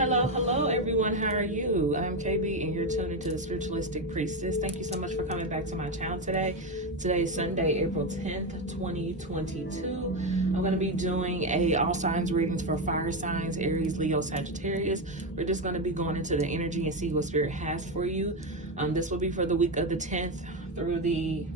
Hello everyone. How are you? I'm KB and you're tuned into the Spiritualistic Priestess. Thank you so much for coming back to my channel today. Today is Sunday, April 10th, 2022. I'm going to be doing all signs readings for fire signs, Aries, Leo, Sagittarius. We're just going to be going into the energy and see what Spirit has for you. This will be for the week of the 10th through the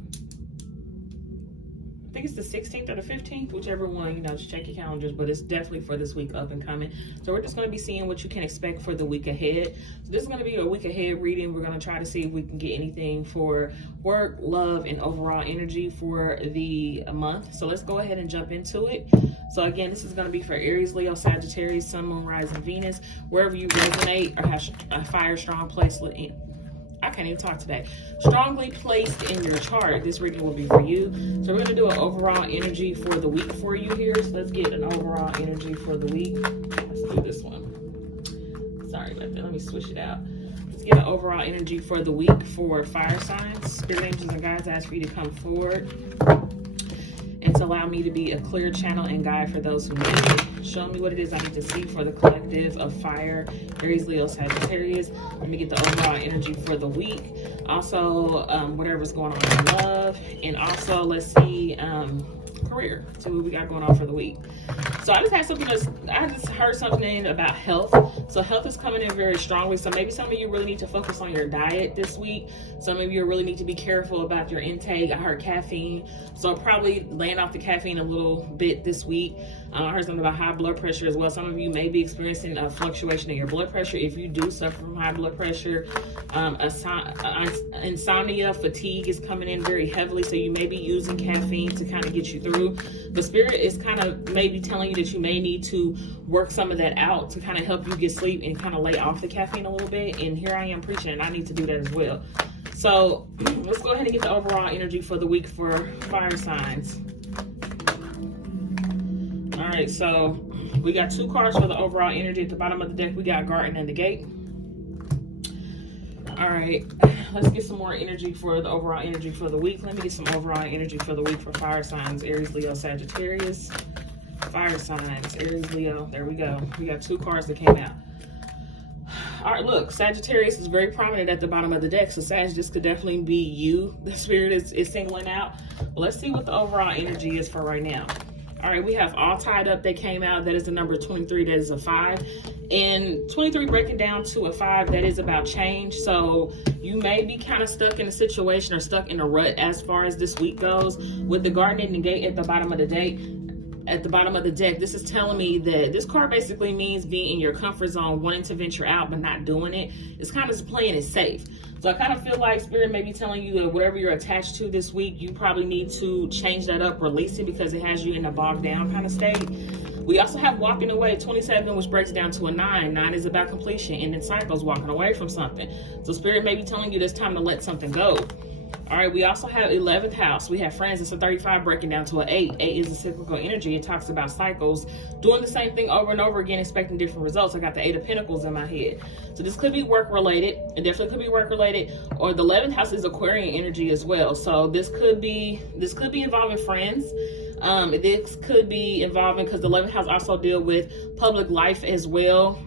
I think it's the 16th or the 15th, whichever one, just check your calendars, but it's definitely for this week up and coming. So we're just going to be seeing what you can expect for the week ahead. So this is going to be a week ahead reading. We're going to try to see if we can get anything for work, love, and overall energy for the month. So let's go ahead and jump into it. So again, this is going to be for Aries, Leo, Sagittarius, Sun, Moon, Rising, Venus, wherever you resonate or have a fire strong place in. I can't even talk today. Strongly placed in your chart, this reading will be for you. So we're going to do an overall energy for the week for you here. So let's get an overall energy for the week. Let's do this one. Sorry about that. Let me switch it out. Let's get an overall energy for the week for fire signs. Spirit angels and guides, I ask for you to come forward and to allow me to be a clear channel and guide for those who need it. Show me what it is I need to see for the collective of fire, Aries, Leo, Sagittarius. Let me get the overall energy for the week. Also, whatever's going on in love. And also, let's see, career. So what we got going on for the week. So I just heard something about health. So health is coming in very strongly. So maybe some of you really need to focus on your diet this week. Some of you really need to be careful about your intake. I heard caffeine. So probably laying off the caffeine a little bit this week. I heard something about high blood pressure as well. Some of you may be experiencing a fluctuation in your blood pressure. If you do suffer from high blood pressure, insomnia, fatigue is coming in very heavily. So you may be using caffeine to kind of get you through. The Spirit is kind of maybe telling you that you may need to work some of that out to kind of help you get sleep and kind of lay off the caffeine a little bit. And here I am preaching, and I need to do that as well. So let's go ahead and get the overall energy for the week for fire signs. All right, so we got two cards for the overall energy. At the bottom of the deck, we got Garden and the Gate. All right, let's get some more energy for the overall energy for the week. Let me get some overall energy for the week for fire signs, Aries, Leo, Sagittarius. Fire signs, Aries, Leo. There we go. We got two cards that came out. All right, look, Sagittarius is very prominent at the bottom of the deck. So Sag, this could definitely be you. The Spirit is singling out. Well, let's see what the overall energy is for right now. All right, we have All Tied Up that came out. That is the number 23. That is a 5. And 23 breaking down to a 5, that is about change. So you may be kind of stuck in a situation or stuck in a rut as far as this week goes. With the Garden and the Gate at the bottom of the deck, this is telling me that this card basically means being in your comfort zone, wanting to venture out but not doing it. It's kind of playing it safe. So I kind of feel like Spirit may be telling you that whatever you're attached to this week, you probably need to change that up, release it, because it has you in a bogged down kind of state. We also have Walking Away, 27, which breaks down to a 9. 9 is about completion, ending cycles, walking away from something. So Spirit may be telling you it's time to let something go. All right, we also have 11th house. We have Friends. It's a 35 breaking down to an 8. 8 is a cyclical energy. It talks about cycles, doing the same thing over and over again, expecting different results. I got the 8 of Pentacles in my head. So this could be work related. It definitely could be work related. Or the 11th house is Aquarian energy as well. So this could be involving friends. This could be involving, because the 11th house also deal with public life as well.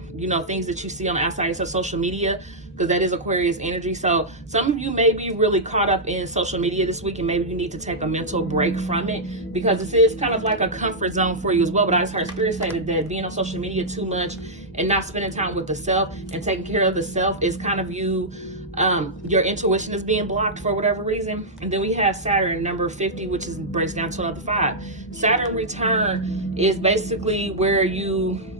Things that you see on the outside of social media, because that is Aquarius energy. So some of you may be really caught up in social media this week, and maybe you need to take a mental break from it, because this is kind of like a comfort zone for you as well. But I just heard Spirit say that being on social media too much and not spending time with the self and taking care of the self is kind of you. Your intuition is being blocked for whatever reason. And then we have Saturn, number 50, which breaks down to another 5. Saturn return is basically where you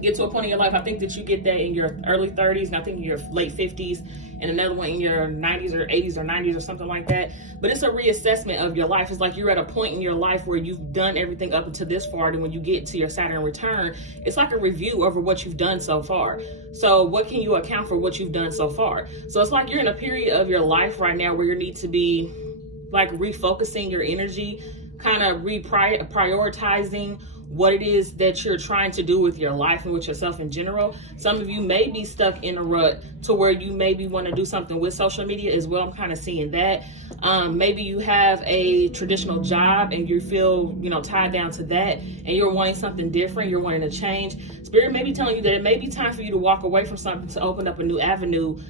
get to a point in your life. I think that you get that in your early 30s, and I think in your late 50s, and another one in your 90s or 80s or 90s or something like that. But it's a reassessment of your life. It's like you're at a point in your life where you've done everything up until this far, and when you get to your Saturn return, it's like a review over what you've done so far. So what can you account for what you've done so far? So it's like you're in a period of your life right now where you need to be like refocusing your energy, kind of prioritizing what it is that you're trying to do with your life and with yourself in general. Some of you may be stuck in a rut to where you maybe want to do something with social media as well. I'm kind of seeing that. Maybe you have a traditional job and you feel, you know, tied down to that, and you're wanting something different. You're wanting to change. Spirit may be telling you that it may be time for you to walk away from something to open up a new avenue.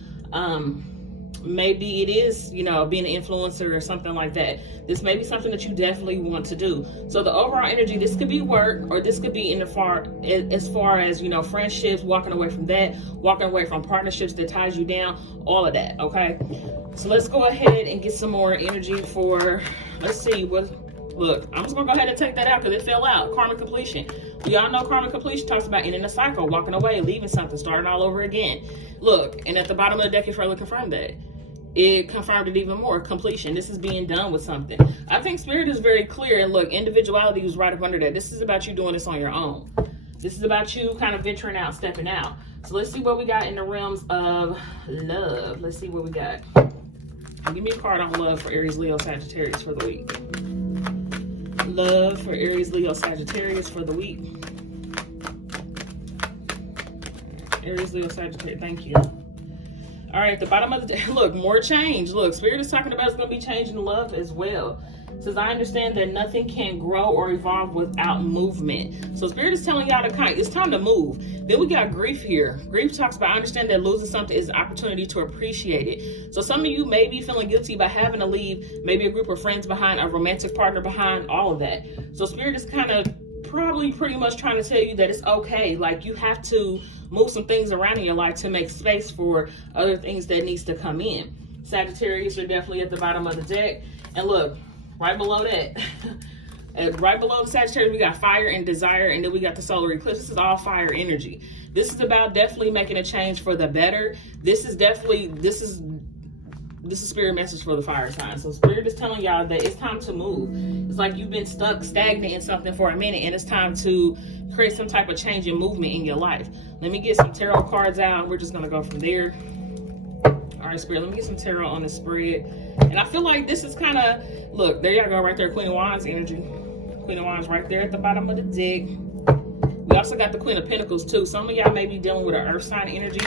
Maybe it is, you know, being an influencer or something like that. This may be something that you definitely want to do. So the overall energy, this could be work, or this could be as far as, you know, friendships, walking away from that, walking away from partnerships that ties you down, all of that, okay? So let's go ahead and get some more energy for, let's see, look, I'm just gonna go ahead and take that out because it fell out. Karmic completion. We all know karmic completion talks about ending a cycle, walking away, leaving something, starting all over again. Look, and at the bottom of the deck, it further confirmed that. It confirmed it even more. Completion. This is being done with something. I think Spirit is very clear. And look, individuality was right up under that. This is about you doing this on your own. This is about you kind of venturing out, stepping out. So let's see what we got in the realms of love. Let's see what we got. Give me a card on love for Aries, Leo, Sagittarius for the week. Love for Aries, Leo, Sagittarius for the week. Aries, Leo, Sagittarius. Thank you. All right, the bottom of the day, look, more change. Look, Spirit is talking about it's going to be change in love as well. It says, I understand that nothing can grow or evolve without movement. So Spirit is telling y'all it's time to move. Then we got grief here. Grief talks about, I understand that losing something is an opportunity to appreciate it. So some of you may be feeling guilty by having to leave maybe a group of friends behind, a romantic partner behind, all of that. So Spirit is kind of probably pretty much trying to tell you that it's okay. Like, you have to move some things around in your life to make space for other things that needs to come in. Sagittarius are definitely at the bottom of the deck. And look, right below that, right below the Sagittarius, we got fire and desire, and then we got the solar eclipse. This is all fire energy. This is about definitely making a change for the better. This is Spirit message for the fire sign. So Spirit is telling y'all that it's time to move. It's like you've been stuck, stagnant in something for a minute, and it's time to create some type of change and movement in your life. Let me get some tarot cards out. We're just gonna go from there. All right, Spirit, let me get some tarot on the spread. And I feel like this is kind of, look, there y'all go right there, Queen of Wands energy. Queen of Wands right there at the bottom of the deck. We also got the Queen of Pentacles too. Some of y'all may be dealing with an earth sign energy,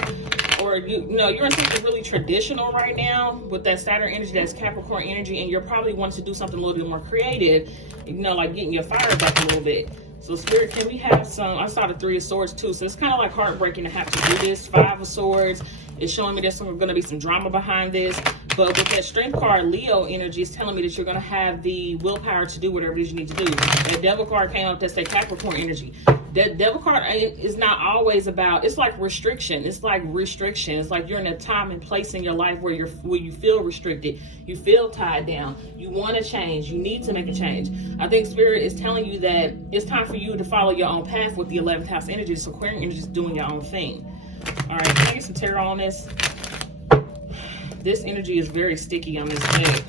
or you know, you're in something really traditional right now with that Saturn energy, that's Capricorn energy, and you're probably wanting to do something a little bit more creative, you know, like getting your fire back a little bit. So Spirit, can we have some, I saw the Three of Swords too, so it's kind of like heartbreaking to have to do this. Five of Swords is showing me there's going to be some drama behind this. But with that Strength card, Leo energy is telling me that you're going to have the willpower to do whatever it is you need to do. That Devil card came up, that's that Capricorn energy. That Devil card is not always about, it's like restriction. It's like restriction. It's like you're in a time and place in your life where you feel restricted. You feel tied down. You want to change. You need to make a change. I think Spirit is telling you that it's time for you to follow your own path with the 11th house energy. So Aquarian energy is doing your own thing. All right, can I get some tarot on this? This energy is very sticky on this deck.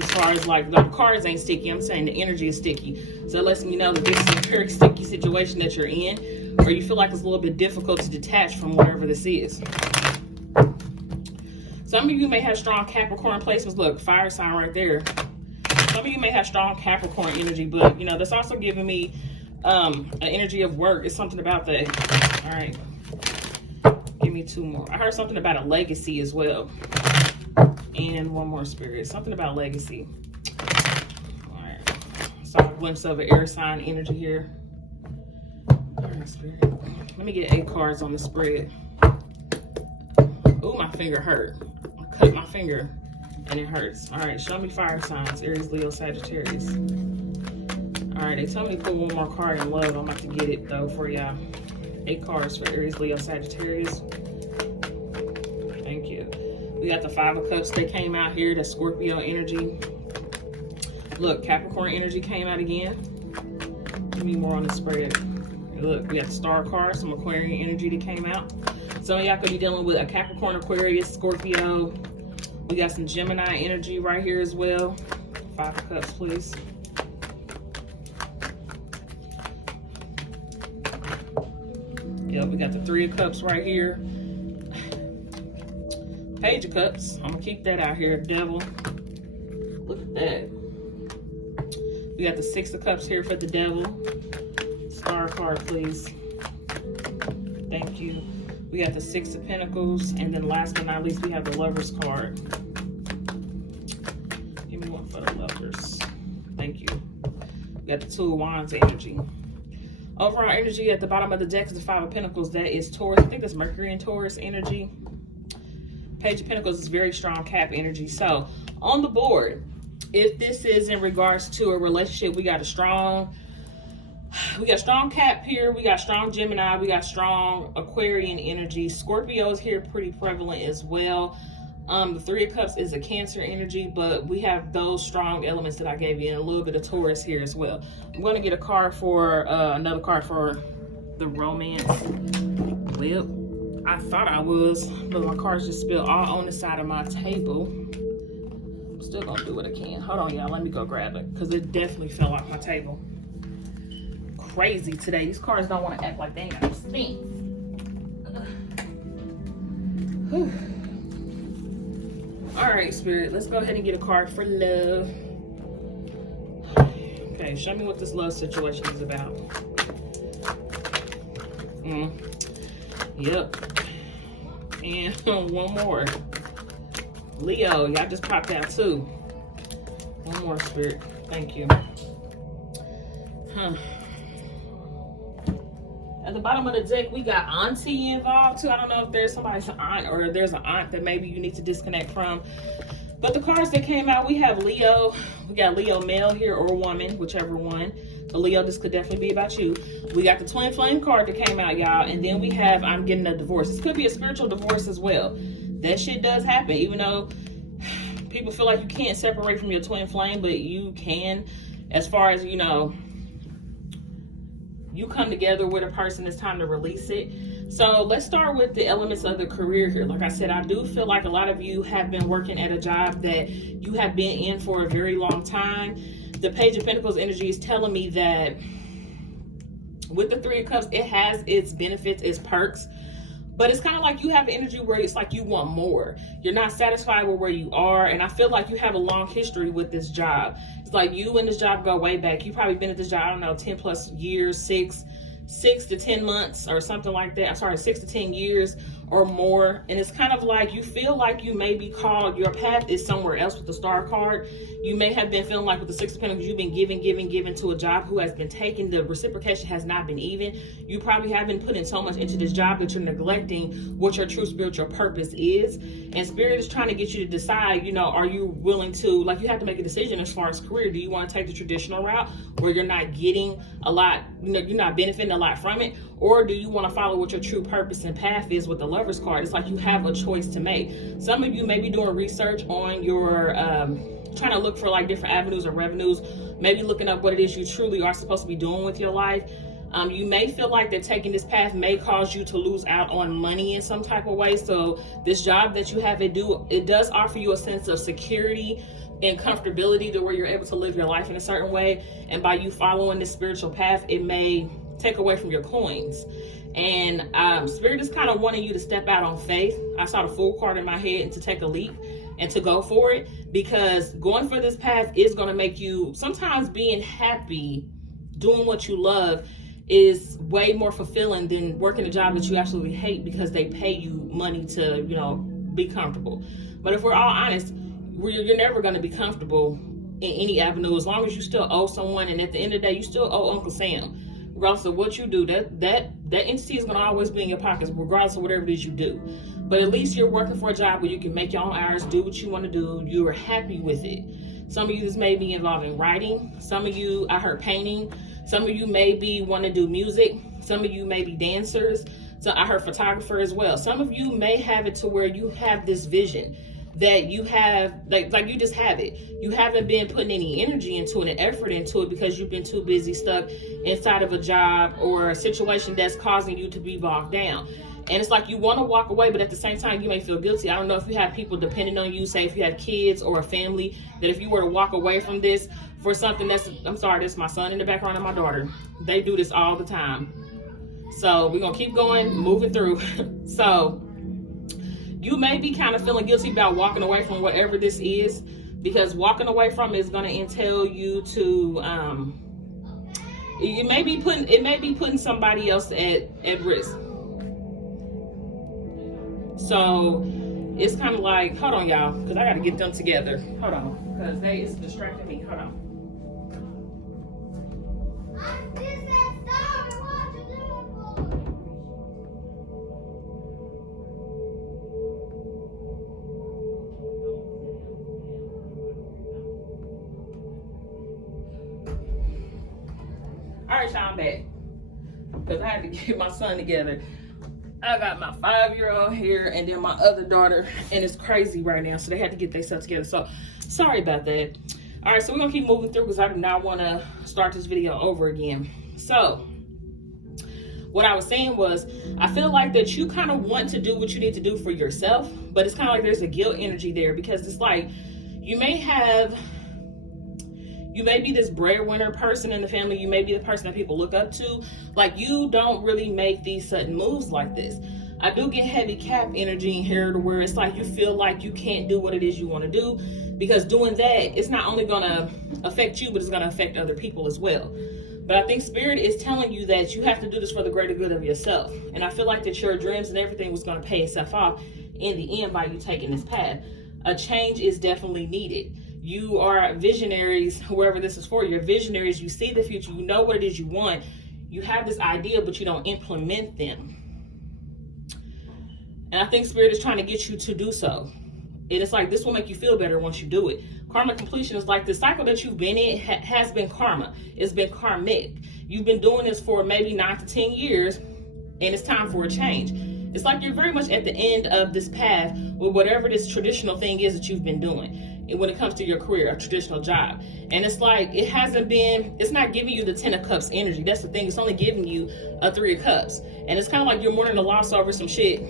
As far as like, the cards ain't sticky, I'm saying the energy is sticky. So it lets me know that this is a very sticky situation that you're in, or you feel like it's a little bit difficult to detach from whatever this is. Some of you may have strong Capricorn placements. Look, fire sign right there. Some of you may have strong Capricorn energy, but you know, that's also giving me an energy of work. It's something about that. All right. Give me two more. I heard something about a legacy as well. And one more, Spirit. Something about legacy. All right. Saw a glimpse of an air sign energy here. All right, Spirit. Let me get 8 cards on the spread. Ooh, my finger hurt. I cut my finger and it hurts. All right, show me fire signs. Aries, Leo, Sagittarius. All right, they tell me to put one more card in love. I'm about to get it though for y'all. 8 cards for Aries, Leo, Sagittarius. Thank you. We got the 5 of Cups that came out here. The Scorpio energy. Look, Capricorn energy came out again. Give me more on the spread. Look, we got the Star card, some Aquarian energy that came out. Some of y'all could be dealing with a Capricorn, Aquarius, Scorpio. We got some Gemini energy right here as well. 5 of Cups, please. Yep, we got the 3 of Cups right here. Page of Cups. I'm gonna keep that out here. Devil. Look at that. We got the 6 of Cups here for the Devil. Star card, please. Thank you. We got the Six of Pentacles, and then last but not least, we have the Lovers card. Give me one for the Lovers. Thank you. We got the Two of Wands energy. Overall energy at the bottom of the deck is the Five of Pentacles. That is Taurus. I think that's Mercury and Taurus energy. Page of Pentacles is very strong Cap energy. So on the board, if this is in regards to a relationship, we got strong Cap here. We got strong Gemini. We got strong Aquarian energy. Scorpio is here pretty prevalent as well. The Three of Cups is a Cancer energy, but we have those strong elements that I gave you and a little bit of Taurus here as well. I'm going to get a card for, another card for the Romance. Well, I thought I was, but my cards just spilled all on the side of my table. I'm still going to do what I can. Hold on, y'all. Let me go grab it because it definitely fell off my table. Crazy today. These cards don't want to act like they ain't got no stink. All right, Spirit, let's go ahead and get a card for love. Okay, show me what this love situation is about. Yep. And one more. Leo, y'all just popped out too. One more, Spirit. Thank you. At the bottom of the deck, we got auntie involved too. I don't know if there's somebody's aunt or there's an aunt that maybe you need to disconnect from. But the cards that came out, we have Leo. We got Leo male here or woman, whichever one. But Leo, this could definitely be about you. We got the Twin Flame card that came out, y'all. And then we have I'm getting a divorce. This could be a spiritual divorce as well. That shit does happen, even though people feel like you can't separate from your twin flame, but you can, as far as, you know, you come together with a person, it's time to release it. So let's start with the elements of the career here. Like I said, I do feel like a lot of you have been working at a job that you have been in for a very long time. The Page of Pentacles energy is telling me that with the Three of Cups, it has its benefits, its perks, but it's kind of like you have energy where it's like you want more. You're not satisfied with where you are, and I feel like you have a long history with this job. It's like you and this job go way back. You've probably been at this job, I don't know, 10 plus years, 6 to 10 months or something like that. I'm sorry, 6 to 10 years or more. And it's kind of like you feel like you may be called, your path is somewhere else with the Star card. You may have been feeling like with the Six of Pentacles, you've been giving to a job who has been taken. The reciprocation has not been even. You probably have been putting so much into this job that you're neglecting what your true spiritual purpose is. And Spirit is trying to get you to decide, you know, are you willing to, like, you have to make a decision as far as career. Do you want to take the traditional route where you're not getting a lot, you know, you're not benefiting a lot from it? Or do you want to follow what your true purpose and path is with the Lovers card? It's like you have a choice to make. Some of you may be doing research on your, trying to look for like different avenues or revenues, maybe looking up what it is you truly are supposed to be doing with your life. You may feel like that taking this path may cause you to lose out on money in some type of way. So this job that you have, it does offer you a sense of security and comfortability to where you're able to live your life in a certain way. And by you following this spiritual path, it may take away from your coins. And Spirit is kind of wanting you to step out on faith. I saw the Fool card in my head, and to take a leap and to go for it, because going for this path is going to make you, sometimes being happy doing what you love is way more fulfilling than working a job that you absolutely hate because they pay you money to, you know, be comfortable. But if we're all honest, you're never going to be comfortable in any avenue as long as you still owe someone, and at the end of the day you still owe Uncle Sam. Regardless of what you do, that entity is going to always be in your pockets, regardless of whatever it is you do. But at least you're working for a job where you can make your own hours, do what you want to do. You're happy with it. Some of you, this may be involving writing. Some of you, I heard painting. Some of you may be want to do music. Some of you may be dancers. So I heard photographer as well. Some of you may have it to where you have this vision that you have, like you just have it. You haven't been putting any energy into it and effort into it because you've been too busy stuck inside of a job or a situation that's causing you to be bogged down. And it's like you want to walk away, but at the same time, you may feel guilty. I don't know if you have people depending on you, say if you have kids or a family, that if you were to walk away from this for something that's, I'm sorry, this is my son in the background and my daughter. They do this all the time. So we're going to keep going, moving through. So you may be kind of feeling guilty about walking away from whatever this is, because walking away from it is going to entail you to It may be putting somebody else at risk. So it's kind of like, hold on, y'all, because I got to get them together. Hold on, because it's distracting me. Hold on. All right, y'all, I'm back because I had to get my son together. I got my 5-year-old here and then my other daughter, and it's crazy right now, so they had to get themselves together. So sorry about that. All right, so we're gonna keep moving through because I do not want to start this video over again. So what I was saying was, I feel like that you kind of want to do what you need to do for yourself, but it's kind of like there's a guilt energy there, because it's like you may be this breadwinner person in the family. You may be the person that people look up to. Like, you don't really make these sudden moves like this. I do get heavy Cap energy in here to where it's like you feel like you can't do what it is you want to do, because doing that, it's not only going to affect you, but it's going to affect other people as well. But I think Spirit is telling you that you have to do this for the greater good of yourself. And I feel like that your dreams and everything was going to pay itself off in the end by you taking this path. A change is definitely needed. You are visionaries, whoever this is for. You're visionaries. You see the future. You know what it is you want. You have this idea, but you don't implement them. And I think Spirit is trying to get you to do so. And it's like, this will make you feel better once you do it. Karma completion is like the cycle that you've been in has been karma. It's been karmic. You've been doing this for maybe 9 to 10 years, and it's time for a change. It's like you're very much at the end of this path with whatever this traditional thing is that you've been doing when it comes to your career, a traditional job. And it's like, it's not giving you the 10 of Cups energy. That's the thing. It's only giving you a 3 of Cups. And it's kind of like you're mourning the loss over some shit.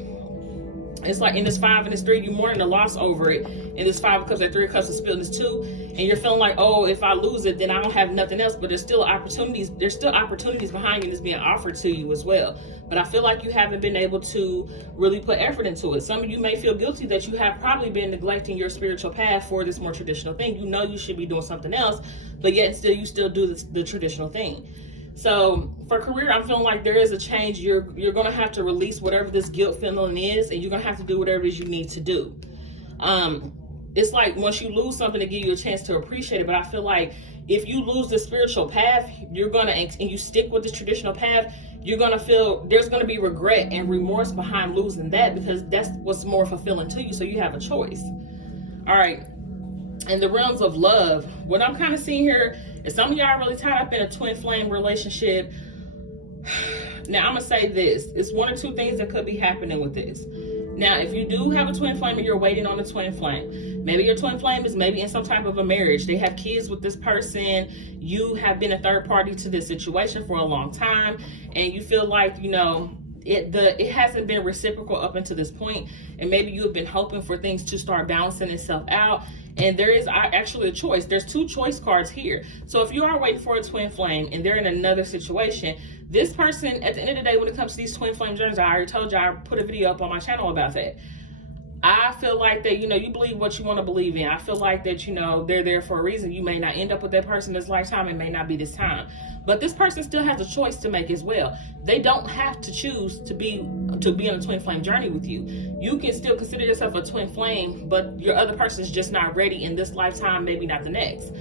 It's like in this 5 and this 3, you're mourning the loss over it. In this 5 of Cups, that 3 of Cups is spilled in this 2. And you're feeling like, oh, if I lose it, then I don't have nothing else. But there's still opportunities. There's still opportunities behind you that's being offered to you as well. But I feel like you haven't been able to really put effort into it. Some of you may feel guilty that you have probably been neglecting your spiritual path for this more traditional thing. You know you should be doing something else, but yet you still do the traditional thing. So for career, I'm feeling like there is a change. You're going to have to release whatever this guilt feeling is, and you're going to have to do whatever it is you need to do. It's like once you lose something, to give you a chance to appreciate it. But I feel like if you lose the spiritual path, and you stick with the traditional path, you're going to feel there's going to be regret and remorse behind losing that, because that's what's more fulfilling to you. So you have a choice. All right. In the realms of love, what I'm kind of seeing here is some of y'all are really tied up in a twin flame relationship. Now, I'm going to say this. It's 1 or 2 things that could be happening with this. Now, if you do have a twin flame and you're waiting on a twin flame, maybe your twin flame is maybe in some type of a marriage. They have kids with this person. You have been a third party to this situation for a long time, and you feel like, it hasn't been reciprocal up until this point, and maybe you have been hoping for things to start balancing itself out. And there is actually a choice. There's 2 choice cards here. So if you are waiting for a twin flame and they're in another situation, this person, at the end of the day, when it comes to these twin flame journeys, I already told you, I put a video up on my channel about that. I feel like that, you believe what you want to believe in. I feel like that, they're there for a reason. You may not end up with that person this lifetime. It may not be this time. But this person still has a choice to make as well. They don't have to choose to be on a twin flame journey with you. You can still consider yourself a twin flame, but your other person is just not ready in this lifetime, maybe not the next.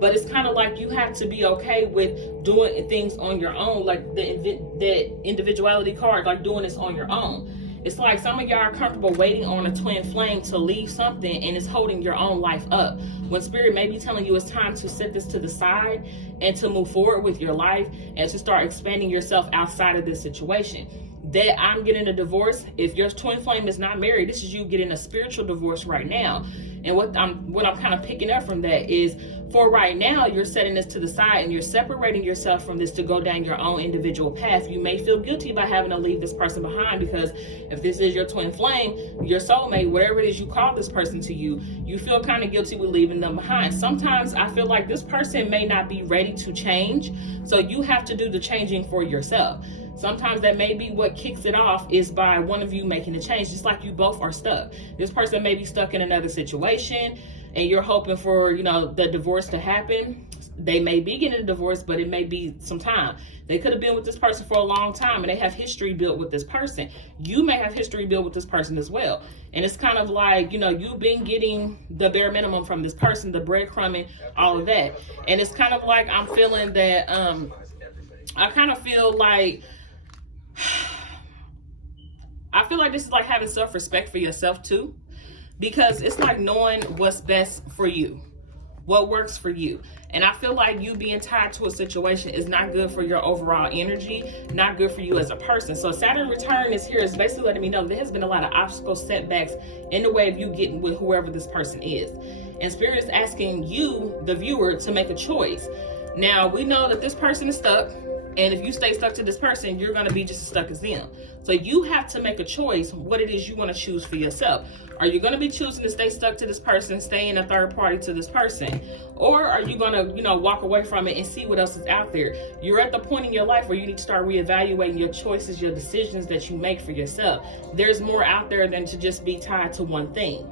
But it's kind of like you have to be okay with doing things on your own, like the individuality card, like doing this on your own. It's like some of y'all are comfortable waiting on a twin flame to leave something, and it's holding your own life up. When Spirit may be telling you it's time to set this to the side and to move forward with your life and to start expanding yourself outside of this situation. That I'm getting a divorce. If your twin flame is not married, this is you getting a spiritual divorce right now. And what I'm kind of picking up from that is, for right now, you're setting this to the side and you're separating yourself from this to go down your own individual path. You may feel guilty by having to leave this person behind, because if this is your twin flame, your soulmate, whatever it is you call this person to you, you feel kind of guilty with leaving them behind. Sometimes I feel like this person may not be ready to change, so you have to do the changing for yourself. Sometimes that may be what kicks it off, is by one of you making a change, just like you both are stuck. This person may be stuck in another situation and you're hoping for, the divorce to happen. They may be getting a divorce, but it may be some time. They could have been with this person for a long time and they have history built with this person. You may have history built with this person as well. And it's kind of like, you know, you've been getting the bare minimum from this person, the breadcrumbing, all of that. And it's kind of like I'm feeling that, I kind of feel like, I feel like this is like having self-respect for yourself too, because it's like knowing what's best for you, what works for you. And I feel like you being tied to a situation is not good for your overall energy, not good for you as a person. So Saturn return is here is basically letting me know there has been a lot of obstacles, setbacks in the way of you getting with whoever this person is. And Spirit is asking you, the viewer, to make a choice. Now, we know that this person is stuck. And if you stay stuck to this person, you're going to be just as stuck as them. So you have to make a choice what it is you want to choose for yourself. Are you going to be choosing to stay stuck to this person, stay in a third party to this person? Or are you going to, you know, walk away from it and see what else is out there? You're at the point in your life where you need to start reevaluating your choices, your decisions that you make for yourself. There's more out there than to just be tied to one thing.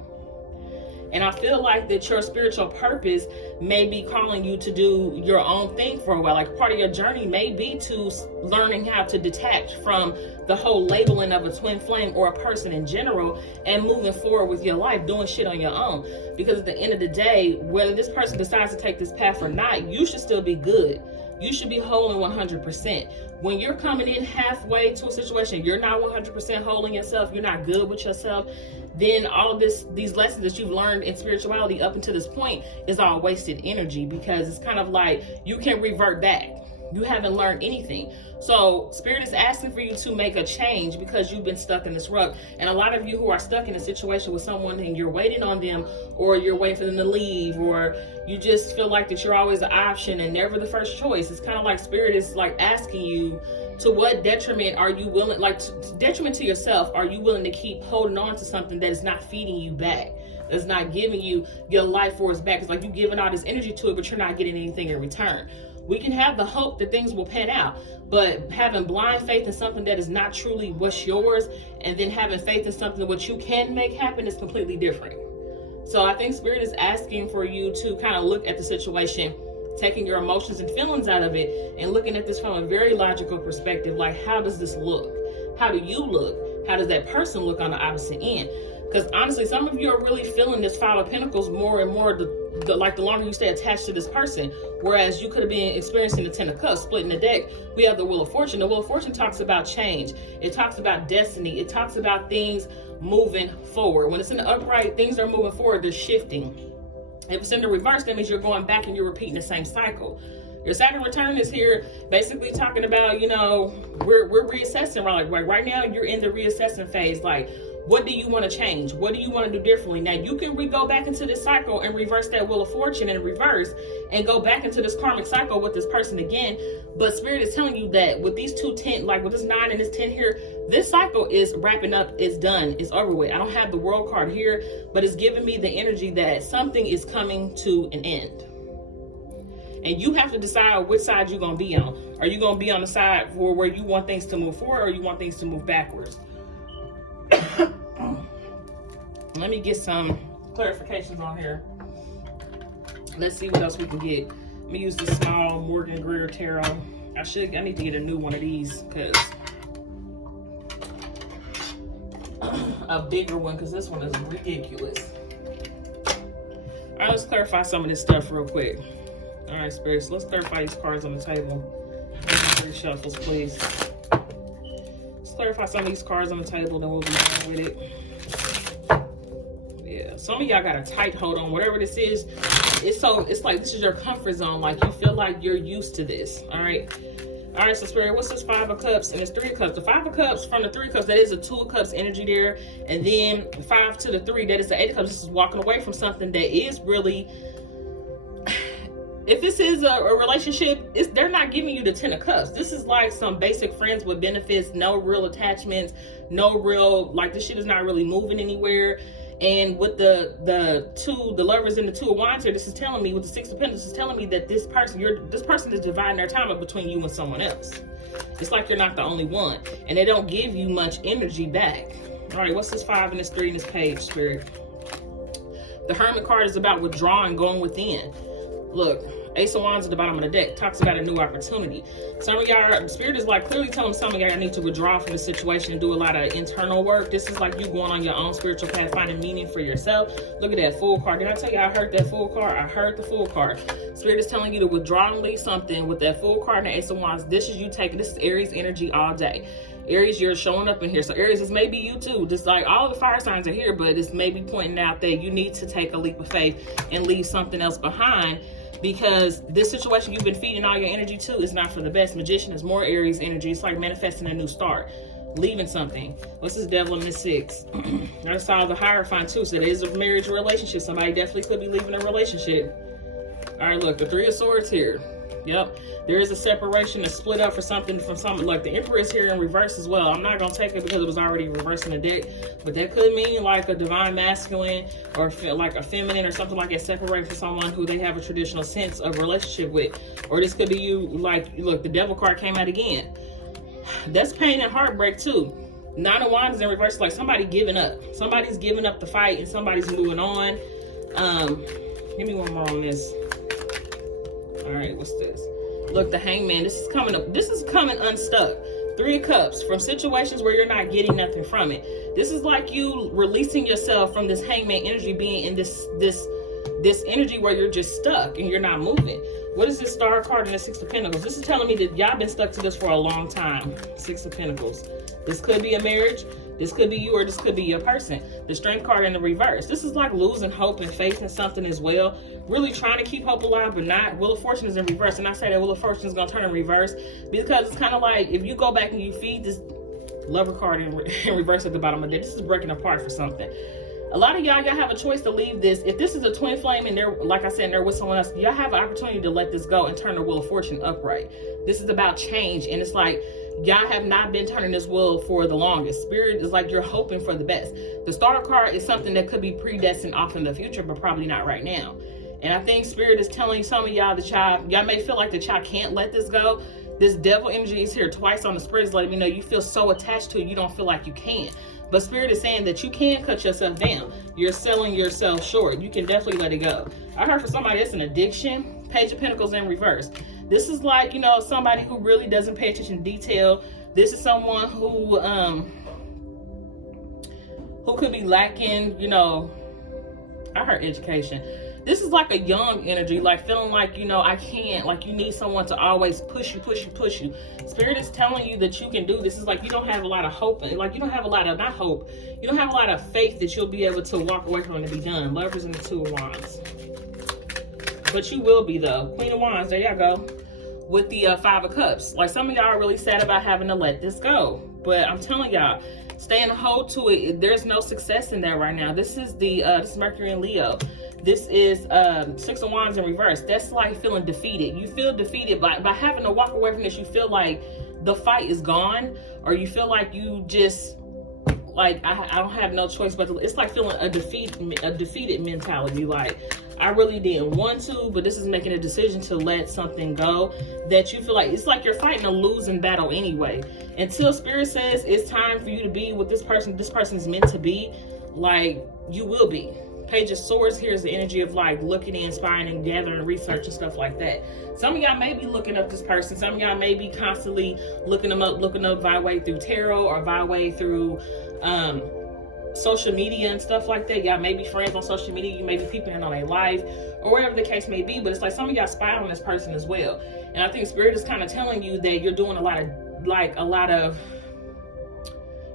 And I feel like that your spiritual purpose may be calling you to do your own thing for a while. Like part of your journey may be to learning how to detach from the whole labeling of a twin flame or a person in general and moving forward with your life, doing shit on your own. Because at the end of the day, whether this person decides to take this path or not, you should still be good. You should be whole and 100%. When you're coming in halfway to a situation, you're not 100% whole in yourself, you're not good with yourself, then all of these lessons that you've learned in spirituality up until this point is all wasted energy, because it's kind of like you can revert back. You haven't learned anything. So Spirit is asking for you to make a change because you've been stuck in this rut. And a lot of you who are stuck in a situation with someone and you're waiting on them, or you're waiting for them to leave, or you just feel like that you're always an option and never the first choice. It's kind of like Spirit is like asking you, to what detriment are you willing, like detriment to yourself, are you willing to keep holding on to something that is not feeding you back, that's not giving you your life force back? It's like you're giving all this energy to it, but you're not getting anything in return. We can have the hope that things will pan out, but having blind faith in something that is not truly what's yours, and then having faith in something that you can make happen, is completely different. So I think Spirit is asking for you to kind of look at the situation, taking your emotions and feelings out of it and looking at this from a very logical perspective. Like, how does this look? How do you look? How does that person look on the opposite end? Because honestly, some of you are really feeling this Five of Pentacles more and more the longer you stay attached to this person. Whereas you could have been experiencing the Ten of Cups, splitting the deck. We have the Wheel of Fortune. The Wheel of Fortune talks about change. It talks about destiny. It talks about things moving forward. When it's in the upright, things are moving forward. They're shifting. If it's in the reverse, that means you're going back and you're repeating the same cycle. Your Saturn return is here basically talking about, you know, we're reassessing. Like right now you're in the reassessing phase. Like, what do you want to change? What do you want to do differently? Now you can go back into this cycle and reverse that Wheel of Fortune in reverse and go back into this karmic cycle with this person again. But Spirit is telling you that with these 2 10, like with this 9 and this 10 here, this cycle is wrapping up, it's done, it's over with. I don't have the World card here, but it's giving me the energy that something is coming to an end. And you have to decide which side you're going to be on. Are you going to be on the side where you want things to move forward, or you want things to move backwards? Let me get some clarifications on here. Let's see what else we can get. Let me use the small Morgan Greer Tarot. I need to get a new one of these, because a bigger one, because this one is ridiculous. All right, let's clarify some of this stuff real quick. All right, spirits, let's clarify these cards on the table. 3 shuffles, please. Let's clarify some of these cards on the table, then we'll be done with it. Yeah, some of y'all got a tight hold on whatever this is. It's like this is your comfort zone. Like you feel like you're used to this. All right, so Spirit, what's this 5 of Cups and this 3 of Cups? The 5 of Cups from the 3 of Cups, that is a 2 of Cups energy there, and then 5 to the 3, that is the 8 of Cups. This is walking away from something that is really. If this is a relationship, they're not giving you the 10 of Cups. This is like some basic friends with benefits, no real attachments, no real, like this shit is not really moving anywhere. And with the Lovers and the 2 of Wands here, this is telling me, with the 6 of Pentacles, is telling me that this person is dividing their time up between you and someone else. It's like you're not the only one, and they don't give you much energy back. All right, what's this 5 and this 3 and this Page, Spirit? The Hermit card is about withdrawing, going within. Look, Ace of Wands at the bottom of the deck talks about a new opportunity. Some of y'all, Spirit is like clearly telling some of y'all need to withdraw from the situation and do a lot of internal work. This is like you going on your own spiritual path, finding meaning for yourself. Look at that Fool card. Did I tell you I heard that Fool card? I heard the Fool card. Spirit is telling you to withdraw and leave something with that Fool card and the Ace of Wands. This is you taking, this is Aries energy all day. Aries, you're showing up in here. So Aries, this may be you too. Just like all the fire signs are here, but it's maybe pointing out that you need to take a leap of faith and leave something else behind, because this situation you've been feeding all your energy to is not for the best. Magician is more Aries energy. It's like manifesting a new start, leaving something. What's this Devil in the 6? I saw the Hierophant too, so it is a marriage relationship. Somebody definitely could be leaving a relationship. All right, look, the 3 of Swords here. Yep, there is a separation, a split up for something from something. Like the Empress here in reverse as well. I'm not gonna take it because it was already reversed in the deck, but that could mean like a divine masculine or like a feminine or something like that, separate from someone who they have a traditional sense of relationship with. Or this could be you, like, look, the Devil card came out again. That's pain and heartbreak too. 9 of Wands in reverse, like somebody giving up. Somebody's giving up the fight and somebody's moving on. Give me one more on this. All right, what's this? Look, the Hangman. This is coming up. This is coming unstuck. 3 of Cups, from situations where you're not getting nothing from it. This is like you releasing yourself from this Hangman energy, being in this energy where you're just stuck and you're not moving. What is this Star card in the 6 of Pentacles? This is telling me that y'all been stuck to this for a long time. 6 of Pentacles. This could be a marriage. This could be you, or this could be your person. The Strength card in the reverse. This is like losing hope and faith in something as well. Really trying to keep hope alive, but not. Wheel of Fortune is in reverse. And I say that Wheel of Fortune is going to turn in reverse because it's kind of like if you go back and you feed this Lover card in reverse at the bottom of it, this is breaking apart for something. A lot of y'all have a choice to leave this. If this is a twin flame and they're, like I said, they're with someone else, y'all have an opportunity to let this go and turn the Wheel of Fortune upright. This is about change. And it's like, y'all have not been turning this wheel for the longest. Spirit is like you're hoping for the best. The Star card is something that could be predestined off in the future, but probably not right now. And I think Spirit is telling some of y'all that y'all may feel like that y'all can't let this go. This Devil energy is here twice on the Spirit is letting me know you feel so attached to it, you don't feel like you can. But Spirit is saying that you can cut yourself down. You're selling yourself short. You can definitely let it go. I heard for somebody it's an addiction. Page of Pentacles in reverse. This is like, you know, somebody who really doesn't pay attention to detail. This is someone who could be lacking, you know, I heard education. This is like a young energy, like feeling like, you know, I can't, like you need someone to always push you, push you, push you. Spirit is telling you that you can do this. It's like you don't have a lot of hope, like you don't have a lot of, not hope, you don't have a lot of faith that you'll be able to walk away from it and be done. Lovers and the 2 of Wands. But you will be though. Queen of Wands, there y'all go. With the 5 of Cups. Like some of y'all are really sad about having to let this go. But I'm telling y'all, staying hold to it. There's no success in that right now. This is the this is Mercury and Leo. This is 6 of Wands in reverse. That's like feeling defeated. You feel defeated by having to walk away from this. You feel like the fight is gone, or you feel like you just like I don't have no choice but to, it's like feeling a defeated mentality. Like I really didn't want to, but this is making a decision to let something go that you feel like it's like you're fighting a losing battle anyway. Until Spirit says it's time for you to be with this person is meant to be, like you will be. Page of Swords here is the energy of like looking and inspiring and gathering research and stuff like that. Some of y'all may be looking up this person. Some of y'all may be constantly looking up via way through tarot or via way through social media and stuff like that. Y'all may be friends on social media. You may be peeping in on their life or whatever the case may be. But it's like some of y'all spy on this person as well. And I think Spirit is kind of telling you that you're doing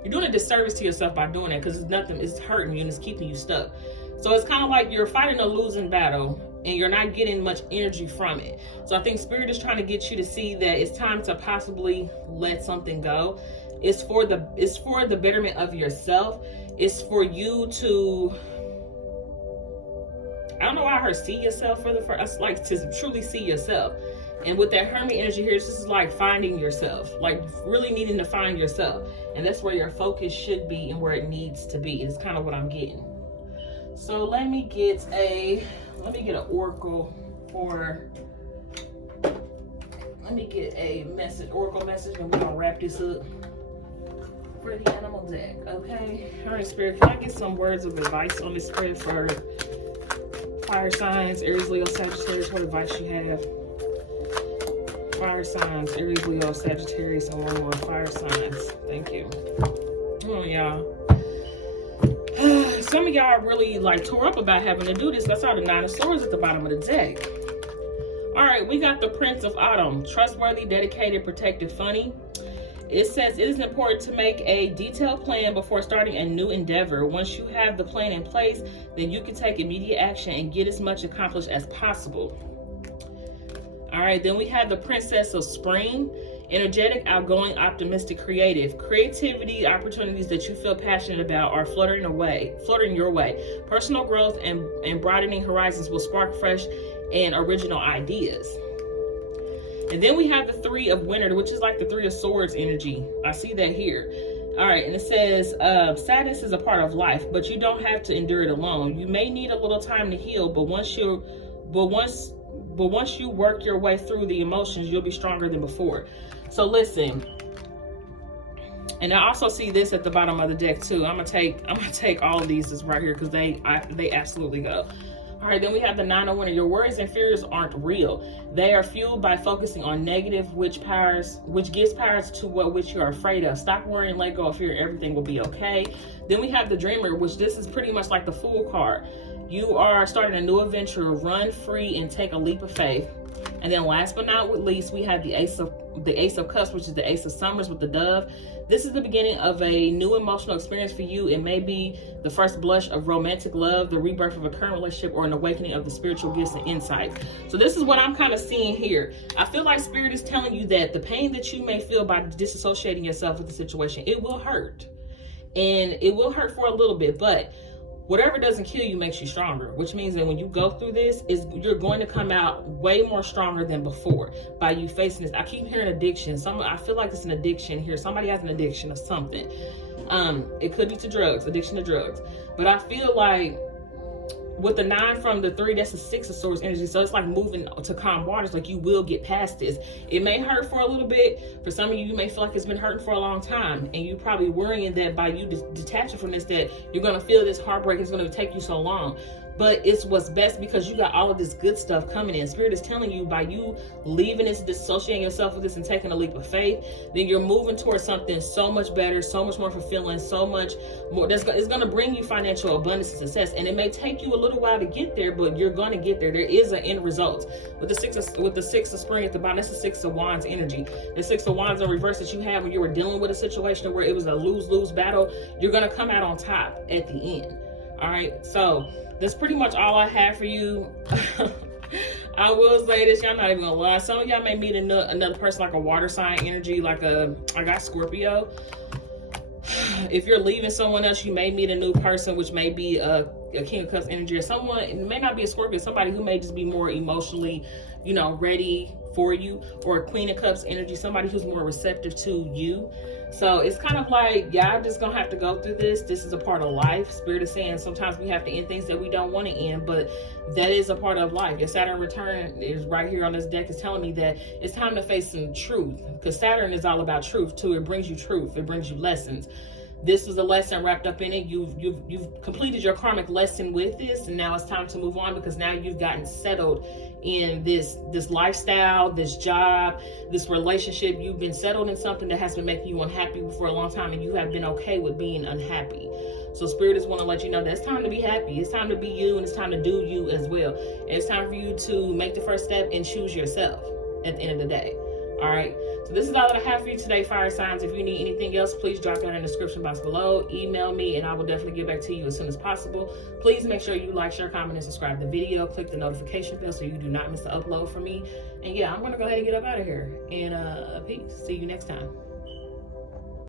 you're doing a disservice to yourself by doing it, because it's hurting you and it's keeping you stuck. So it's kind of like you're fighting a losing battle and you're not getting much energy from it. So I think Spirit is trying to get you to see that it's time to possibly let something go. It's for the betterment of yourself. It's for you to, I don't know why I heard see yourself for the first, like to truly see yourself. And with that Hermit energy here, this is like finding yourself, like really needing to find yourself. And that's where your focus should be and where it needs to be. It's kind of what I'm getting. So let me get an oracle for, let me get a oracle message, and we're gonna wrap this up for the animal deck, okay? All right, Spirit, can I get some words of advice on this spread for Fire signs, Aries, Leo, Sagittarius, what advice you have? Fire signs, Aries, Leo, Sagittarius, and one more. Fire signs. Thank you. Oh, y'all. Some of y'all really like tore up about having to do this. That's how the Nine of Swords at the bottom of the deck. All right, we got the Prince of Autumn. Trustworthy, dedicated, protective, funny. It says it is important to make a detailed plan before starting a new endeavor. Once you have the plan in place, then you can take immediate action and get as much accomplished as possible. All right, then we have the Princess of Spring. Energetic, outgoing, optimistic, creative. Creativity, opportunities that you feel passionate about are fluttering your way. Personal growth and broadening horizons will spark fresh and original ideas. And then we have the Three of Winter, which is like the Three of Swords energy. I see that here. All right, and it says, sadness is a part of life, but you don't have to endure it alone. You may need a little time to heal, but once you work your way through the emotions, you'll be stronger than before. So listen, and I also see this at the bottom of the deck too. I'm gonna take all of these right here because they absolutely go. All right, then we have the Nine of Winter. Your worries and fears aren't real. They are fueled by focusing on negative, which gives power to which you are afraid of. Stop worrying, let go of fear. Everything will be okay. Then we have the Dreamer, which this is pretty much like the Fool card. You are starting a new adventure. Run free and take a leap of faith. And then last but not least, we have the Ace of Cups, which is the Ace of Summers with the Dove. This is the beginning of a new emotional experience for you. It may be the first blush of romantic love, the rebirth of a current relationship, or an awakening of the spiritual gifts and insight. So this is what I'm kind of seeing here. I feel like Spirit is telling you that the pain that you may feel by disassociating yourself with the situation, it will hurt. And it will hurt for a little bit, but whatever doesn't kill you makes you stronger, which means that when you go through this, you're going to come out way more stronger than before by you facing this. I keep hearing addiction. I feel like it's an addiction here. Somebody has an addiction of something. It could be to drugs, addiction to drugs. But I feel like with the 9 from the 3, that's the 6 of Swords energy. So it's like moving to calm waters, like you will get past this. It may hurt for a little bit. For some of you, you may feel like it's been hurting for a long time. And you probably worrying that by you detaching from this, that you're going to feel this heartbreak. It's going to take you so long. But it's what's best because you got all of this good stuff coming in. Spirit is telling you by you leaving this, dissociating yourself with this and taking a leap of faith, then you're moving towards something so much better, so much more fulfilling, so much more. It's going to bring you financial abundance and success. And it may take you a little while to get there, but you're going to get there. There is an end result. With the six of Spring at the bottom, that's the 6 of Wands energy. The 6 of Wands in reverse that you had when you were dealing with a situation where it was a lose-lose battle, you're going to come out on top at the end. All right, so that's pretty much all I have for you. I will say this, y'all not even gonna lie. Some of y'all may meet another person like a water sign energy, I got Scorpio. If you're leaving someone else, you may meet a new person, which may be a King of Cups energy, or someone, it may not be a Scorpio, somebody who may just be more emotionally, ready for you, or a Queen of Cups energy, somebody who's more receptive to you. So it's kind of like, y'all just gonna have to go through this. This is a part of life. Spirit is saying sometimes we have to end things that we don't want to end, but that is a part of life. Your Saturn return is right here on this deck, is telling me that it's time to face some truth, because Saturn is all about truth too. It brings you truth. It brings you lessons. This was a lesson wrapped up in it. You've completed your karmic lesson with this, and now it's time to move on, because now you've gotten settled in this lifestyle, this job, this relationship. You've been settled in something that has been making you unhappy for a long time, and you have been okay with being unhappy. So Spirit is want to let you know that it's time to be happy. It's time to be you, and it's time to do you as well. And it's time for you to make the first step and choose yourself at the end of the day. All right, so this is all that I have for you today, fire signs. If you need anything else, please drop down in the description box below. Email me, and I will definitely get back to you as soon as possible. Please make sure you like, share, comment, and subscribe to the video. Click the notification bell so you do not miss the upload from me. And yeah, I'm going to go ahead and get up out of here. And peace. See you next time.